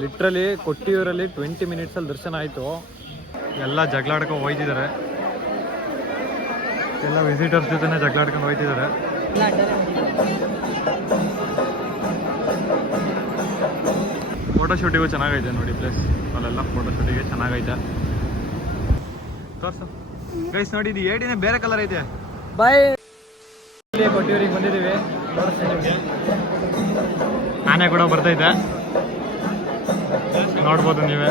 Literally ಕೊಟ್ಟಿಯೂರಲ್ಲಿ 20 ಮಿನಿಟ್ಸಲ್ಲಿ ದರ್ಶನ ಆಯಿತು. ಎಲ್ಲ ಜಗಳಾಡ್ಕೊಂಡು ಹೋಯ್ತಿದ್ದಾರೆ, ಎಲ್ಲ ವಿಸಿಟರ್ಸ್ ಜೊತೆ ಜಗಳಾಡ್ಕೊಂಡು ಹೋಯ್ತಿದ್ದಾರೆ. ಫೋಟೋಶೂಟಿಗೂ ಚೆನ್ನಾಗೈತೆ ನೋಡಿ ಪ್ಲೇಸ್, ಅಲ್ಲೆಲ್ಲ ಫೋಟೋಶೂಟಿಗೆ ಚೆನ್ನಾಗೈತೆ. ತೋರ್ಸು ಗೈಸ್ ನೋಡಿ, ಇದು ಏಡಿನೇ ಬೇರೆ ಕಲರ್ ಐತೆ. ಬಾಯ್, ಕೊಟ್ಟಿಯೂರಿಗೆ ಬಂದಿದ್ದೀವಿ. ಆನೆ ಕೂಡ ಬರ್ತೈತೆ, ನೋಡ್ಬೋದು ನೀವೇ.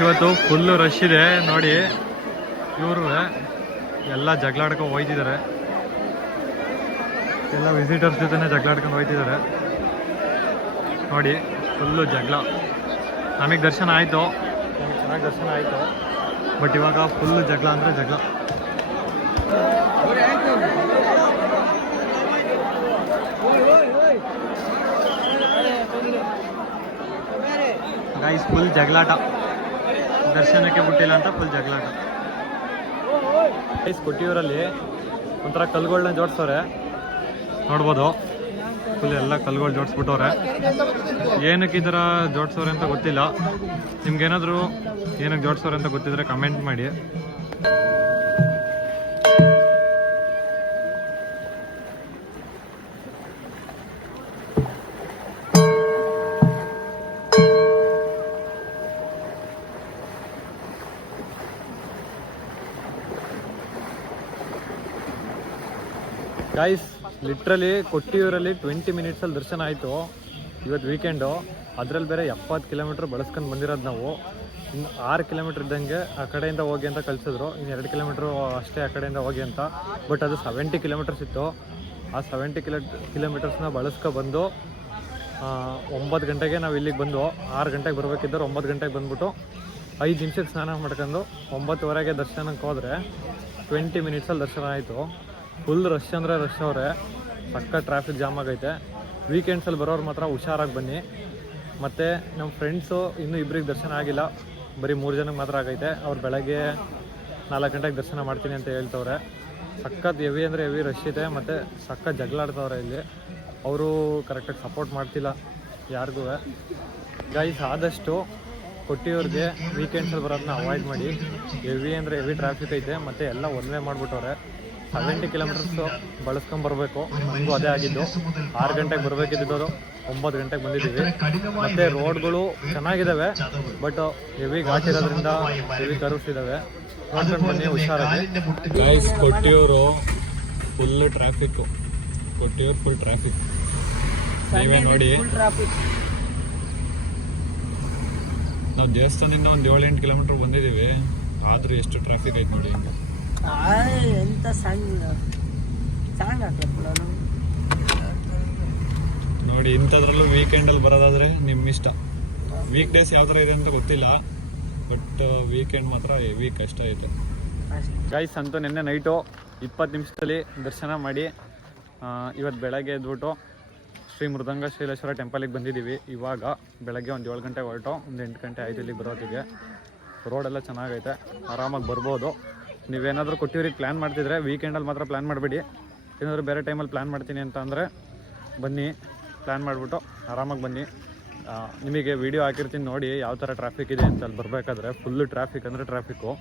ಇವತ್ತು ಫುಲ್ಲು ರಶ್ ಇದೆ ನೋಡಿ. ಇವರು ಎಲ್ಲ ಜಗಳಾಡ್ಕೊಂಡು ಹೋಯ್ತಿದ್ದಾರೆ, ಎಲ್ಲ ವಿಸಿಟರ್ಸ್ ಜೊತೆ ಜಗಳಾಡ್ಕೊಂಡು ಹೋಯ್ತಿದ್ದಾರೆ ನೋಡಿ. ಫುಲ್ಲು ಜಗಳ. ನಮಗೆ ದರ್ಶನ ಆಯಿತು, ಚೆನ್ನಾಗಿ ದರ್ಶನ ಆಯಿತು, ಬಟ್ ಇವಾಗ ಫುಲ್ಲು ಜಗಳ ಅಂದರೆ ಜಗಳ. ಗೈಸ್ ಫುಲ್ ಜಗಳಾಟ, ದರ್ಶನಕ್ಕೆ ಬಿಟ್ಟಿಲ್ಲ ಅಂತ ಫುಲ್ ಜಗಳಾಟ. ಗೈಸ್ ಕೊಟ್ಟಿಯೂರಲ್ಲಿ ಒಂಥರ ಕಲ್ಗಳನ್ನ ಜೋಡಿಸೋರೆ, ನೋಡ್ಬೋದು. ಫುಲ್ ಎಲ್ಲ ಕಲ್ಗಳು ಜೋಡಿಸ್ಬಿಟ್ಟವ್ರೆ. ಏನಕ್ಕೆ ಈ ಥರ ಜೋಡಿಸೋರೆ ಅಂತ ಗೊತ್ತಿಲ್ಲ. ನಿಮ್ಗೇನಾದರೂ ಏನಕ್ಕೆ ಜೋಡಿಸೋರೆ ಅಂತ ಗೊತ್ತಿದ್ರೆ ಕಮೆಂಟ್ ಮಾಡಿ. ಗೈಸ್ ಲಿಟ್ರಲಿ ಕೊಟ್ಟಿಯೂರಲ್ಲಿ 20 ಮಿನಿಟ್ಸಲ್ಲಿ ದರ್ಶನ ಆಯಿತು. ಇವತ್ತು ವೀಕೆಂಡು, ಅದರಲ್ಲಿ ಬೇರೆ 70 ಕಿಲೋಮೀಟ್ರ್ ಬಳಸ್ಕೊಂಡು ಬಂದಿರೋದು ನಾವು. ಇನ್ನು 6 ಕಿಲೋಮೀಟ್ರ್ ಇದ್ದಂಗೆ ಆ ಕಡೆಯಿಂದ ಹೋಗಿ ಅಂತ ಕಳಿಸಿದ್ರು, ಇನ್ನು 2 ಕಿಲೋಮೀಟ್ರು ಅಷ್ಟೇ ಆ ಕಡೆಯಿಂದ ಹೋಗಿ ಅಂತ. ಬಟ್ ಅದು 70 ಕಿಲೋಮೀಟರ್ಸ್ ಇತ್ತು. ಆ 70 ಕಿಲೋಮೀಟರ್ಸ್ನ ಬಳಸ್ಕೊಬಂದು 9 ಗಂಟೆಗೆ ನಾವು ಇಲ್ಲಿಗೆ ಬಂದು 6 ಗಂಟೆಗೆ ಬರಬೇಕಿದ್ದರು. 9 ಗಂಟೆಗೆ ಬಂದುಬಿಟ್ಟು 5 ನಿಮಿಷಕ್ಕೆ ಸ್ನಾನ ಮಾಡ್ಕೊಂಡು 9:15ಗೆ ದರ್ಶನಕ್ಕೆ ಹೋದರೆ 20 ಮಿನಿಟ್ಸಲ್ಲಿ ದರ್ಶನ ಆಯಿತು. ಫುಲ್ ರಶ್ ಅಂದರೆ ರಶ್ ಅವರೇ, ಪಕ್ಕ ಟ್ರಾಫಿಕ್ ಜಾಮ್ ಆಗೈತೆ. ವೀಕೆಂಡ್ಸಲ್ಲಿ ಬರೋರು ಮಾತ್ರ ಹುಷಾರಾಗಿ ಬನ್ನಿ. ಮತ್ತು ನಮ್ಮ ಫ್ರೆಂಡ್ಸು ಇನ್ನೂ ಇಬ್ಬರಿಗೆ ದರ್ಶನ ಆಗಿಲ್ಲ, ಬರೀ 3 ಜನಕ್ಕೆ ಮಾತ್ರ ಆಗೈತೆ. ಅವ್ರು ಬೆಳಗ್ಗೆ 4 ಗಂಟೆಗೆ ದರ್ಶನ ಮಾಡ್ತೀನಿ ಅಂತ ಹೇಳ್ತವ್ರೆ. ಸಖತ್ ಹೆವಿ ಅಂದರೆ ಹೆವಿ ರಶ್ ಇದೆ, ಮತ್ತು ಸಖತ್ ಜಗಳಾಡ್ತವ್ರೆ ಇಲ್ಲಿ. ಅವರು ಕರೆಕ್ಟಾಗಿ ಸಪೋರ್ಟ್ ಮಾಡ್ತಿಲ್ಲ ಯಾರಿಗೂ. ಗೈಸ್ ಆದಷ್ಟು ಕೊಟ್ಟಿಯೂರಿಗೆ ವೀಕೆಂಡ್ಸಲ್ಲಿ ಬರೋದನ್ನ ಅವಾಯ್ಡ್ ಮಾಡಿ. ಹೆವಿ ಅಂದರೆ ಹೆವಿ ಟ್ರಾಫಿಕ್ ಐತೆ, ಮತ್ತು ಎಲ್ಲ ಒನ್ ವೇ ಮಾಡಿಬಿಟ್ಟವ್ರೆ. 70 ಕಿಲೋಮೀಟರ್ಸು ಬಳಸ್ಕೊಂಬರ್ಬೇಕು. ನಮಗೂ ಅದೇ ಆಗಿದ್ದು. 6 ಗಂಟೆಗೆ ಬರಬೇಕಿದ್ದು 9 ಗಂಟೆಗೆ ಬಂದಿದ್ದೀವಿ. ಮತ್ತು ರೋಡ್ಗಳು ಚೆನ್ನಾಗಿದ್ದಾವೆ, ಬಟ್ ಹೆವಿ ಘಾಟ್ ಇರೋದ್ರಿಂದ ಹೆವಿ ಕರ್ವ್ಸ್ ಇದ್ದಾವೆ. ನೋಡ್ಕೊಂಡು ಬನ್ನಿ ಹುಷಾರಾಗಿ. Guys Kottiyoor full traffic, Kottiyoor full traffic. ನೀವೇ ನೋಡಿ, ನಾವು ದೇವಸ್ಥಾನದಿಂದ ಒಂದು 7-8 ಕಿಲೋಮೀಟ್ರ್ ಬಂದಿದ್ದೀವಿ, ಆದರೂ ಎಷ್ಟು ಟ್ರಾಫಿಕ್ ಐತೆ ನೋಡಿ. ಎಂತ ನೋಡಿ, ಇಂಥದ್ರಲ್ಲೂ ವೀಕೆಂಡಲ್ಲಿ ಬರೋದಾದರೆ ನಿಮ್ಮ ಇಷ್ಟ. ವೀಕ್ ಡೇಸ್ ಯಾವ ಥರ ಇದೆ ಅಂತ ಗೊತ್ತಿಲ್ಲ, ಬಟ್ ವೀಕೆಂಡ್ ಮಾತ್ರ ಹೆವಿ ಕಷ್ಟ ಐತೆ. ಗೈಸ್ ಅಂತೂ ನಿನ್ನೆ ನೈಟು 20 ನಿಮಿಷದಲ್ಲಿ ದರ್ಶನ ಮಾಡಿ ಇವತ್ತು ಬೆಳಗ್ಗೆ ಎದ್ಬಿಟ್ಟು ಶ್ರೀ ಮೃದಂಗ ಶೈಲೇಶ್ವರ ಟೆಂಪಲಿಗೆ ಬಂದಿದ್ದೀವಿ. ಇವಾಗ ಬೆಳಗ್ಗೆ ಒಂದು 7 ಗಂಟೆಗೆ ಹೊರಟು ಒಂದು 8 ಗಂಟೆ ಆಯ್ತು ಇಲ್ಲಿಗೆ ಬರೋದಿಗೆ. ರೋಡೆಲ್ಲ ಚೆನ್ನಾಗೈತೆ, ಆರಾಮಾಗಿ ಬರ್ಬೋದು. ನೀವೇನಾದರೂ ಕೊಟ್ಟಿಯೂರಿಗೆ ಪ್ಲ್ಯಾನ್ ಮಾಡ್ತಿದ್ರೆ ವೀಕೆಂಡಲ್ಲಿ ಮಾತ್ರ ಪ್ಲ್ಯಾನ್ ಮಾಡಬೇಡಿ. ಏನಾದರೂ ಬೇರೆ ಟೈಮಲ್ಲಿ ಪ್ಲ್ಯಾನ್ ಮಾಡ್ತೀನಿ ಅಂತ ಅಂದರೆ ಬನ್ನಿ, ಪ್ಲ್ಯಾನ್ ಮಾಡಿಬಿಟ್ಟು ಆರಾಮಾಗಿ ಬನ್ನಿ. ನಿಮಗೆ ವೀಡಿಯೋ ಹಾಕಿರ್ತೀನಿ ನೋಡಿ ಯಾವ ಥರ ಟ್ರಾಫಿಕ್ ಇದೆ ಅಂತ. ಅಲ್ಲಿ ಬರಬೇಕಾದ್ರೆ ಫುಲ್ಲು ಟ್ರಾಫಿಕ್ ಅಂದರೆ ಟ್ರಾಫಿಕ್ಕು,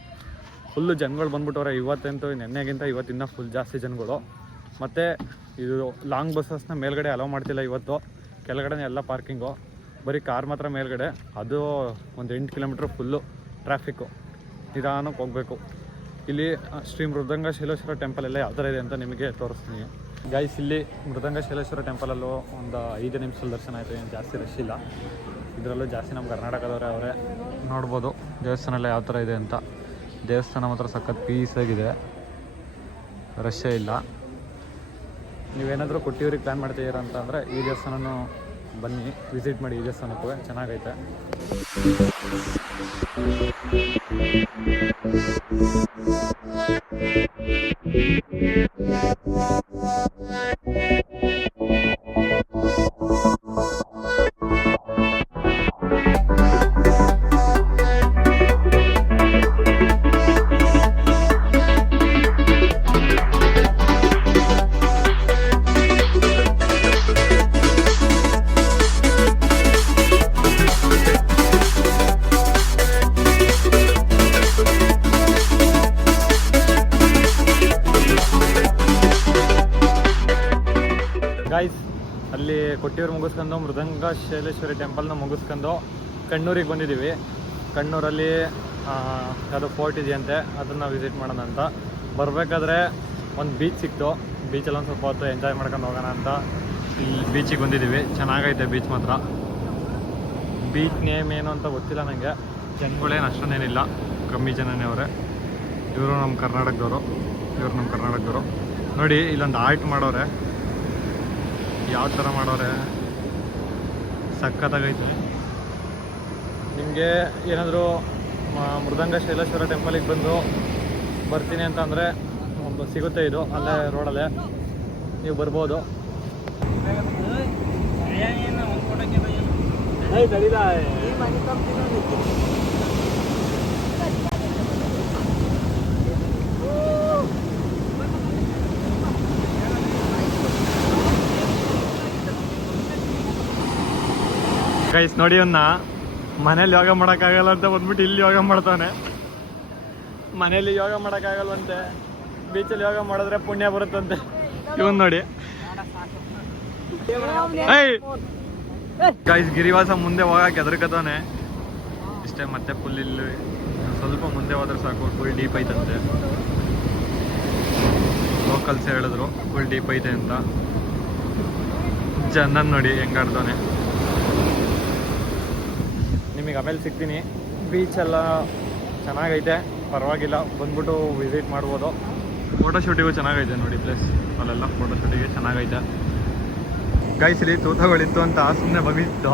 ಫುಲ್ಲು ಜನಗಳು ಬಂದ್ಬಿಟ್ಟವ್ರೆ. ಇವತ್ತಂತೂ ನೆನ್ನೆಗಿಂತ ಇವತ್ತಿನ್ನ ಫುಲ್ ಜಾಸ್ತಿ ಜನಗಳು. ಮತ್ತು ಇದು ಲಾಂಗ್ ಬಸ್ಸಸ್ನ ಮೇಲ್ಗಡೆ ಅಲೋ ಮಾಡ್ತಿಲ್ಲ ಇವತ್ತು. ಕೆಳಗಡೆ ಎಲ್ಲ ಪಾರ್ಕಿಂಗು, ಬರೀ ಕಾರ್ ಮಾತ್ರ ಮೇಲ್ಗಡೆ. ಅದು ಒಂದು 8 ಕಿಲೋಮೀಟ್ರ್ ಫುಲ್ಲು ಟ್ರಾಫಿಕ್ಕು, ನಿಧಾನಕ್ಕೆ ಹೋಗಬೇಕು. ಇಲ್ಲಿ ಶ್ರೀ ಮೃದಂಗ ಶೈಲೇಶ್ವರ ಟೆಂಪಲ್ ಎಲ್ಲ ಯಾವ ಥರ ಇದೆ ಅಂತ ನಿಮಗೆ ತೋರಿಸ್ತೀನಿ. ಗೈಸ್ ಇಲ್ಲಿ ಮೃದಂಗ ಶೈಲೇಶ್ವರ ಟೆಂಪಲಲ್ಲೂ ಒಂದು 5 ನಿಮಿಷದಲ್ಲಿ ದರ್ಶನ ಆಯಿತು, ಏನು ಜಾಸ್ತಿ ರಶ್ ಇಲ್ಲ. ಇದರಲ್ಲೂ ಜಾಸ್ತಿ ನಮ್ಮ ಕರ್ನಾಟಕದವರೇ ಅವರೇ. ನೋಡ್ಬೋದು ದೇವಸ್ಥಾನ ಎಲ್ಲ ಯಾವ ಥರ ಇದೆ ಅಂತ. ದೇವಸ್ಥಾನ ಮಾತ್ರ ಸಖತ್ ಪೀಸಾಗಿದೆ, ರಶ್ಶೇ ಇಲ್ಲ. ನೀವೇನಾದರೂ ಕೊಟ್ಟಿಯೂರಿಗೆ ಪ್ಲ್ಯಾನ್ ಮಾಡ್ತಿದ್ದೀರಾ ಅಂತ ಅಂದರೆ ಈ ದೇವಸ್ಥಾನನೂ ಬನ್ನಿ, ವಿಸಿಟ್ ಮಾಡಿ. ಈ ದೇವಸ್ಥಾನಕ್ಕೂ ಚೆನ್ನಾಗೈತೆ. ಕೊಟ್ಟಿಯೂರು ಮುಗಿಸ್ಕೊಂಡು ಮೃದಂಗ ಶೈಲೇಶ್ವರಿ ಟೆಂಪಲ್ನ ಮುಗಿಸ್ಕೊಂಡು ಕಣ್ಣೂರಿಗೆ ಬಂದಿದ್ದೀವಿ. ಕಣ್ಣೂರಲ್ಲಿ ಯಾವುದೋ ಫೋರ್ಟ್ ಇದೆಯಂತೆ, ಅದನ್ನು ವಿಸಿಟ್ ಮಾಡೋಣ ಅಂತ. ಬರಬೇಕಾದ್ರೆ ಒಂದು ಬೀಚ್ ಸಿಕ್ತು. ಬೀಚಲ್ಲಿ ಒಂದು ಸ್ವಲ್ಪ ಹೊತ್ತು ಎಂಜಾಯ್ ಮಾಡ್ಕೊಂಡು ಹೋಗೋಣ ಅಂತ ಇಲ್ಲಿ ಬೀಚಿಗೆ ಬಂದಿದ್ದೀವಿ. ಚೆನ್ನಾಗೈತೆ ಬೀಚ್ ಮಾತ್ರ. ಬೀಚ್ ನೇಮ್ ಏನು ಅಂತ ಗೊತ್ತಿಲ್ಲ ನನಗೆ. ಜನಗಳೇನು ಅಷ್ಟೊಂದೇನಿಲ್ಲ, ಕಮ್ಮಿ ಜನನೇ ಅವರೇ. ಇವರು ನಮ್ಮ ಕರ್ನಾಟಕದವರು. ನೋಡಿ ಇಲ್ಲೊಂದು ಆರ್ಟ್ ಮಾಡೋರೆ, ಯಾವ ಥರ ಮಾಡೋರೆ, ಸಖತ್ತಾಗೈತೆ. ನಿಮಗೆ ಏನಾದರೂ ಮೃದಂಗ ಶೈಲೇಶ್ವರ ಟೆಂಪಲಿಗೆ ಬಂದು ಬರ್ತೀನಿ ಅಂತ ಅಂದರೆ ಒಂದು ಸಿಗುತ್ತೆ, ಇದು ಅಲ್ಲೇ ರೋಡಲ್ಲೇ ನೀವು ಬರ್ಬೋದು. ಗೈಸ್ ನೋಡಿ, ಅವನ್ನ ಮನೇಲಿ ಯೋಗ ಮಾಡೋಕ್ಕಾಗಲ್ಲ ಅಂತ ಬಂದ್ಬಿಟ್ಟು ಇಲ್ಲಿ ಯೋಗ ಮಾಡ್ತಾನೆ. ಮನೇಲಿ ಯೋಗ ಮಾಡೋಕ್ಕಾಗಲ್ವಂತೆ, ಬೀಚಲ್ಲಿ ಯೋಗ ಮಾಡಿದ್ರೆ ಪುಣ್ಯ ಬರುತ್ತಂತೆ. ಇವನ್ ನೋಡಿ ಗೈಸ್, ಗಿರಿವಾಸ ಮುಂದೆ ಹೋಗಕ್ಕೆ ಹೆದರ್ಕತಾನೆ ಇಷ್ಟೇ. ಮತ್ತೆ ಫುಲ್ ಇಲ್ಲಿ ಸ್ವಲ್ಪ ಮುಂದೆ ಹೋದ್ರೆ ಸಾಕು, ಫುಲ್ ಡೀಪ್ ಐತಂತೆ. ಲೋಕಲ್ಸ್ ಹೇಳಿದ್ರು ಫುಲ್ ಡೀಪ್ ಐತೆ ಅಂತ. ಜನನ್ ನೋಡಿ ಹೆಂಗಾಡ್ತಾನೆ. ನಿಮಗೆ ಆಮೇಲೆ ಸಿಗ್ತೀನಿ. ಬೀಚೆಲ್ಲ ಚೆನ್ನಾಗೈತೆ, ಪರವಾಗಿಲ್ಲ, ಬಂದ್ಬಿಟ್ಟು ವಿಸಿಟ್ ಮಾಡ್ಬೋದು. ಫೋಟೋಶೂಟಿಗೂ ಚೆನ್ನಾಗೈತೆ ನೋಡಿ ಪ್ಲೇಸ್, ಅಲ್ಲೆಲ್ಲ ಫೋಟೋಶೂಟಿಗೆ ಚೆನ್ನಾಗೈತೆ. ಗೈಸ್ ಇಲ್ಲಿ ತೂತಗಳಿತ್ತು ಅಂತ ಸುಮ್ಮನೆ ಬಗ್ಗಿತ್ತು,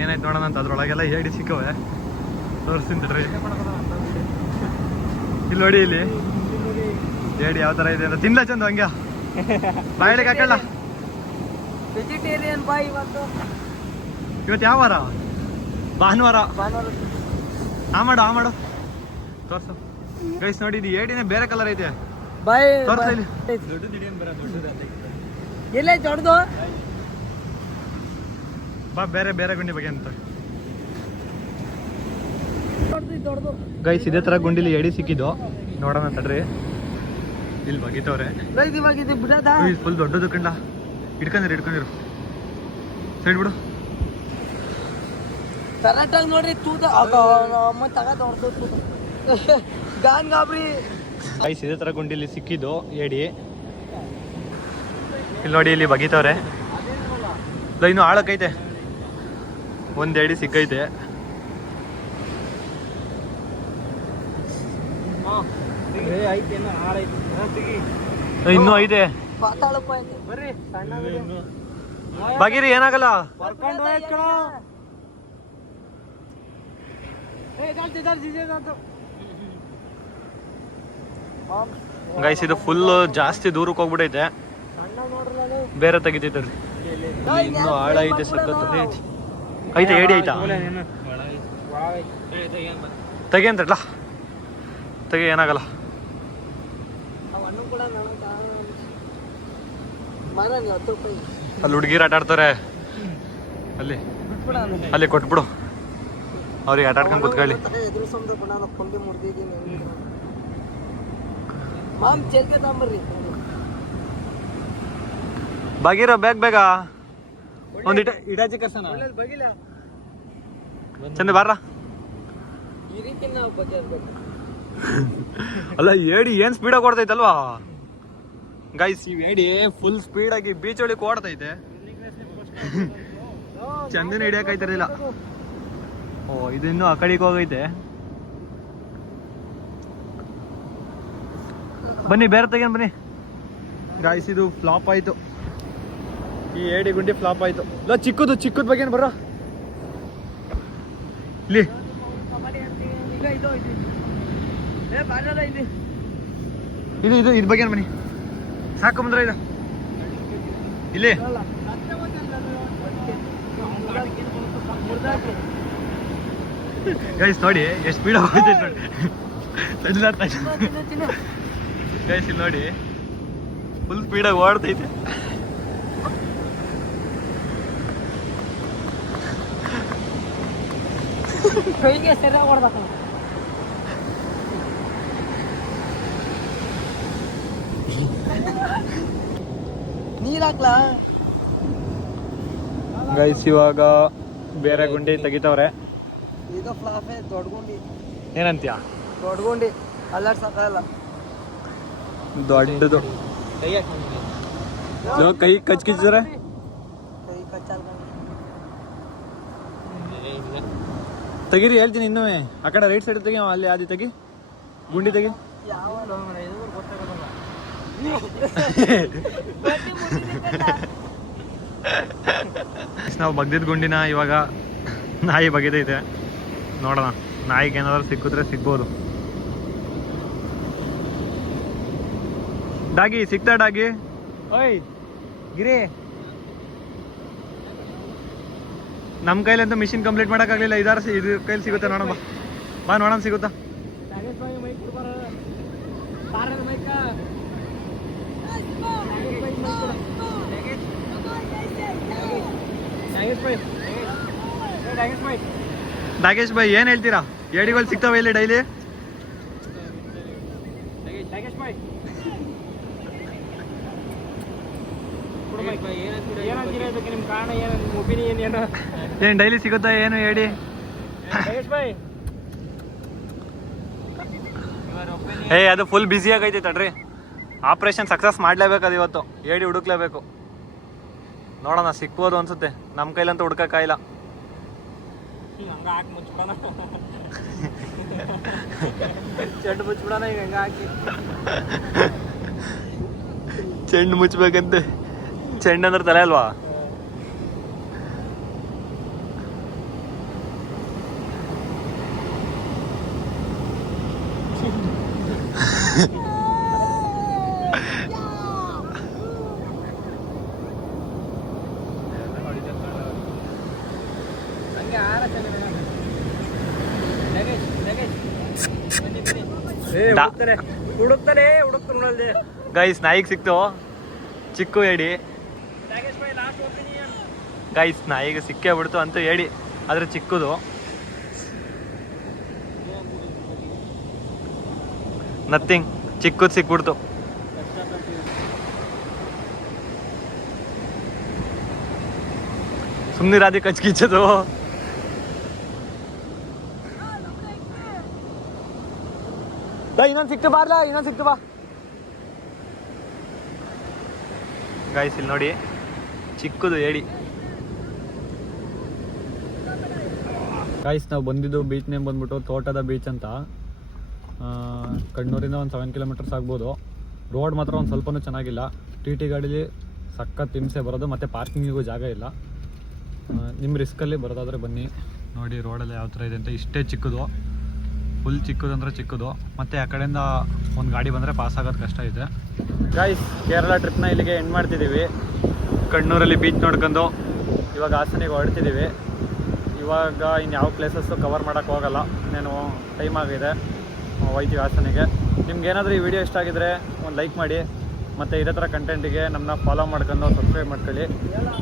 ಏನಾಯ್ತು ನೋಡೋಣ ಅಂತ. ಅದ್ರೊಳಗೆಲ್ಲ ಏಡಿ ಸಿಕ್ಕವೆ, ತೋರಿಸ್ತೀನಿ. ಇಲ್ಲಿ ನೋಡಿ, ಇಲ್ಲಿ ಏಡಿ ಯಾವ ಥರ ಇದೆ ಅಂತ. ತಿನ್ಲ ಚಂದ ಹಂಗೆ ಬಾಯಿಗೆ ಹಾಕಲ್ಲ. ವೆಜಿಟೇರಿಯನ್ ಬಾಯ್ ಇವತ್ತು ಯಾವ ವಾರ? ಭಾನುವಾರ. ಆ ಮಾಡು ತೋರ್ಸು. ಗೈಸ್ ನೋಡಿ, ಇದು ಏಡಿನೇ ಬೇರೆ ಕಲರ್ ಐತೆ. ಬಾಯ್ ತೋರ್ಸ ಇಲ್ಲಿ. ಎಲ್ಲೇ ದೊಡ್ಡದು ಬಾ, ಬೇರೆ ಗುಂಡಿ ಬಗ್ಗೆ ಅಂತ. ದೊಡ್ಡದು ಗೈಸ್ ಇದೇ ಥರ ಗುಂಡಿಲಿ ಏಡಿ ಸಿಕ್ಕಿದ್ದು, ನೋಡೋಣ ತಡ್ರಿ. ಇಲ್ಲಿ ಬಗಿತವ್ರೆ. ಫುಲ್ ದೊಡ್ಡದು ಕಂಡ. ಇಟ್ಕೊಂಡಿರು ಸೈಡ್ ಬಿಡು. ಕರೆಕ್ಟಾಗಿ ನೋಡ್ರಿ, ತೂತ ತಗದು ಗಾನ್ ಗಾಬ್ರಿ. ಗೈಸ್ ಇದೇ ಥರ ಗುಂಡಿಲಿ ಸಿಕ್ಕಿದ್ದು ಏಡಿ. ಇಲ್ಲಿ ನೋಡಿ, ಇಲ್ಲಿ ಬಗಿತವ್ರೆ. ಇನ್ನು ಆಳಕ್ಕೈತೆ, ಒಂದು ಏಡಿ ಸಿಕ್ಕೈತೆ. ಇನ್ನೂ ಐತೆ. ಬಗಿರಿ, ಏನಾಗಲ್ಲ. ಗೈಸ್ ಇದು ಫುಲ್ ಜಾಸ್ತಿ ದೂರಕ್ಕೆ ಹೋಗ್ಬಿಟ್ಟೈತೆ, ಬೇರೆ ತೆಗಿತೈತ್ರಿ. ಇನ್ನೂ ಆಳ ಐತೆ, ಸಖತ್ತು ಐತೆ. ಏಡಿ ಐತಾ? ತೆಗಿ ಅಂತಲ್ಲ, ತೆಗಿ, ಏನಾಗಲ್ಲ. ಅಲ್ಲಿ ಹುಡುಗಿರು ಆಟ ಆಡ್ತಾರೆ, ಅಲ್ಲಿ ಕೊಟ್ಬಿಡು ಅವ್ರಿಗೆ, ಆಟ ಆಡ್ಕೊಂಡು ಕುತ್ಕೊಳ್ಳಿ. ಬಗೀರ ಬೇಗ ಒಂದು ಇಟಾಚಿ ಕರ್ಸನ ಚಂದ ಬಾರ. ಅಲ್ಲ ಏಡಿ ಏನ್ ಸ್ಪೀಡಾಗಿ ಓಡ್ತೈತಲ್ವಾ ಗೈಸ್. ಈ ಏಡಿ ಫುಲ್ ಸ್ಪೀಡಾಗಿ ಬೀಚ್ ಒಳಗೆ ಓಡ್ತೈತೆ. ಚಂದನ ಹಿಡಿಯಕ್ಕಾಯ್ತಿರಲಿಲ್ಲ. ಓ, ಇದಿನ್ನೂ ಆ ಕಡೆಗೆ ಹೋಗೈತೆ. ಬನ್ನಿ, ಬೇರೆ ತೆಗೇನ್ ಬನ್ನಿ. ಗಾಯ್ಸ್ ಇದು ಫ್ಲಾಪ್ ಆಯ್ತು, ಈ ಏಡಿ ಗುಂಡಿ ಫ್ಲಾಪ್ ಆಯ್ತು. ಇಲ್ಲ, ಚಿಕ್ಕದ ಬಗ್ಗೆ ಬರೋ ಇಲ್ಲಿ. ಇದು ಬಗ್ಗೆ ಬನ್ನಿ, ಸಾಕು ಬಂದ್ರ ಇದು ಇಲ್ಲಿ. ಗೈಸ್ ನೋಡಿ ಎಷ್ಟು ಸ್ಪೀಡ್ ಹೋಗ್ತೈತೆ ನೋಡಿ. ಗೈಸ್ ಇಲ್ಲಿ ನೋಡಿ, ಫುಲ್ ಸ್ಪೀಡಾಗಿ ಓಡ್ತೈತೆ. ಸರಿಯಾಗಿ ಓಡ್ಬೇಕು. ನೀರ್ ಹಾಕ್ಲಾ? ಗೈಸ್ ಇವಾಗ ಬೇರೆ ಗುಂಡಿ ತೆಗಿತವ್ರೆ. ಇದು ಫ್ಲಾಫೆ ದೊಡ್ಡ ಗುಂಡಿ. ಏನಂತೀಯ? ದೊಡ್ಡ ಗುಂಡಿ ಅಲ್ಲಾಡ್ ಸಾಕಲ್ಲ. ದೊಡ್ಡದು ಕೈ ಕಚ್ಕಿಚ್ಚಿದ್ರೆ ಕೈ ಕಚ್ಚಲ್ಲ. ತೆಗೀರಿ ಹೇಳ್ತೀನಿ ಇನ್ನೂ. ಆ ಕಡೆ ರೈಟ್ ಸೈಡ್ ತೆಗಿ, ಅಲ್ಲಿ ಆದಿ ತೆಗಿ, ಗುಂಡಿ ತೆಗಿ. ಯಾವ ನಾವು ಬಗ್ದಿದ್ದ ಗುಂಡಿನ ಇವಾಗ ನಾಯಿ ಬಗೆದೈತೆ. ನೋಡೋಣ ನಾಯಿಗೆ ಏನಾದ್ರು ಸಿಕ್ಕಿದ್ರೆ ಸಿಗ್ಬೋದು. ಡಾಗಿ ಸಿಗ್ತಾ? ಡಾಗಿ ಓಯ್ ಗಿರಿ, ನಮ್ಮ ಕೈಲಂತೂ ಮಿಷಿನ್ ಕಂಪ್ಲೀಟ್ ಮಾಡೋಕ್ಕಾಗಲಿಲ್ಲ. ಇದು ಕೈಲಿ ಸಿಗುತ್ತೆ ನೋಡೋಣ. ಬಾ ನೋಡೋಣ ಸಿಗುತ್ತಾ. ನಾಗೇಶ್ ಭಾಯ್ ಏನು ಹೇಳ್ತೀರಾ? ಏಡಿಗಳು ಸಿಗ್ತಾವೆ ಇಲ್ಲಿ ಡೈಲಿ? ಏನು ಡೈಲಿ ಸಿಗುತ್ತಾ ಏನು ಹೇಳಿ? ಅದು ಫುಲ್ ಬ್ಯುಸಿ ಆಗೈತೆ ತಡ್ರಿ. ಆಪರೇಷನ್ ಸಕ್ಸಸ್ ಮಾಡ್ಲೇಬೇಕು ಇವತ್ತು. ಏಡಿ ಹುಡುಕ್ಲೇಬೇಕು. ನೋಡೋಣ ಸಿಕ್ಬೋದು ಅನ್ಸುತ್ತೆ. ನಮ್ಮ ಕೈಲಂತೂ ಹುಡ್ಕಕ್ಕಾಗಿಲ್ಲ. ಚೆಂಡು ಮುಚ್ಬಿಡೋಣ ಈಗ ಹಂಗ ಹಾಕಿ. ಚೆಂಡು ಮುಚ್ಚಬೇಕಂತೆ. ಚೆಂಡು ಅಂದ್ರೆ ತಲೆ ಅಲ್ವಾ? ಗೈಸ್ ನಾಯಿಗೆ ಸಿಕ್ತು ಚಿಕ್ಕು ಏಡಿ. ಗೈಸ್ ನಾಯಿಗೆ ಸಿಕ್ಕೇ ಬಿಡ್ತು ಅಂತೂ ಏಡಿ, ಆದ್ರೆ ಚಿಕ್ಕದು. ನಥಿಂಗ್, ಚಿಕ್ಕದು ಸಿಕ್ಬಿಡ್ತು. ಸುಮ್ಮನಿರಾದಿ ಕಚ್ಕಿಚ್ಚದು. ಇನ್ನೊಂದು ಸಿಕ್ತು ಬಾರ್ಲ, ಇನ್ನೊಂದು ಸಿಕ್ತು ಬಾ. ಗೈಸ್ ಇಲ್ಲಿ ನೋಡಿ ಚಿಕ್ಕದು ಏಡಿ. ಗೈಸ್ ನಾವು ಬಂದಿದ್ದು ಬೀಚ್ ನೇಮ್ ಬಂದ್ಬಿಟ್ಟು ತೋಟದ ಬೀಚ್ ಅಂತ. ಕಣ್ಣೂರಿಂದ ಒಂದು 7 ಕಿಲೋಮೀಟರ್ಸ್ ಆಗ್ಬೋದು. ರೋಡ್ ಮಾತ್ರ ಒಂದು ಸ್ವಲ್ಪನೂ ಚೆನ್ನಾಗಿಲ್ಲ. ಟಿ ಗಾಡೀಲಿ ಸಖತ್ ಹಿಂಸೆ ಬರೋದು, ಮತ್ತು ಪಾರ್ಕಿಂಗಿಗೂ ಜಾಗ ಇಲ್ಲ. ನಿಮ್ಮ ರಿಸ್ಕಲ್ಲಿ ಬರೋದಾದರೆ ಬನ್ನಿ. ನೋಡಿ ರೋಡಲ್ಲಿ ಯಾವ ಥರ ಇದೆ ಅಂತ. ಇಷ್ಟೇ ಚಿಕ್ಕದು, ಫುಲ್ ಚಿಕ್ಕದು ಅಂದರೆ ಚಿಕ್ಕದು. ಮತ್ತು ಆ ಕಡೆಯಿಂದ ಒಂದು ಗಾಡಿ ಬಂದರೆ ಪಾಸ್ ಆಗೋದು ಕಷ್ಟ ಇದೆ. ಗೈಸ್ ಕೇರಳ ಟ್ರಿಪ್ನ ಇಲ್ಲಿಗೆ ಎಂಡ್ ಮಾಡ್ತಿದ್ದೀವಿ. ಕಣ್ಣೂರಲ್ಲಿ ಬೀಚ್ ನೋಡ್ಕೊಂಡು ಇವಾಗ ಹಾಸನಿಗೆ ಹೊರಡ್ತಿದ್ದೀವಿ. ಇವಾಗ ಇನ್ಯಾವ ಪ್ಲೇಸಸ್ಸು ಕವರ್ ಮಾಡೋಕ್ಕೆ ಹೋಗಲ್ಲ, ಇನ್ನೇನು ಟೈಮ್ ಆಗಿದೆ, ಹೋಯ್ತೀವಿ ಹಾಸನಿಗೆ. ನಿಮ್ಗೇನಾದರೂ ಈ ವಿಡಿಯೋ ಇಷ್ಟ ಆಗಿದ್ರೆ ಒಂದು ಲೈಕ್ ಮಾಡಿ, ಮತ್ತು ಇದೇ ಥರ ಕಂಟೆಂಟಿಗೆ ನಮ್ಮನ್ನ ಫಾಲೋ ಮಾಡ್ಕೊಂಡು ಸಬ್ಸ್ಕ್ರೈಬ್ ಮಾಡ್ಕೊಳ್ಳಿ.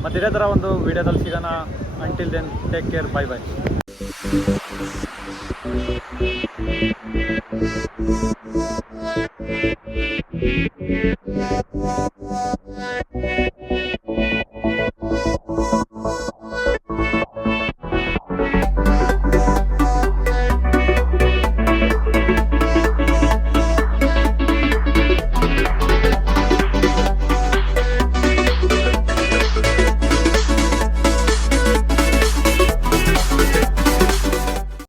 ಮತ್ತು ಇದೇ ಥರ ಒಂದು ವೀಡಿಯೋದಲ್ಲಿ ಸಿಗೋಣ. ಅಂಟಿಲ್ ದೆನ್ ಟೇಕ್ ಕೇರ್, ಬಾಯ್ ಬಾಯ್.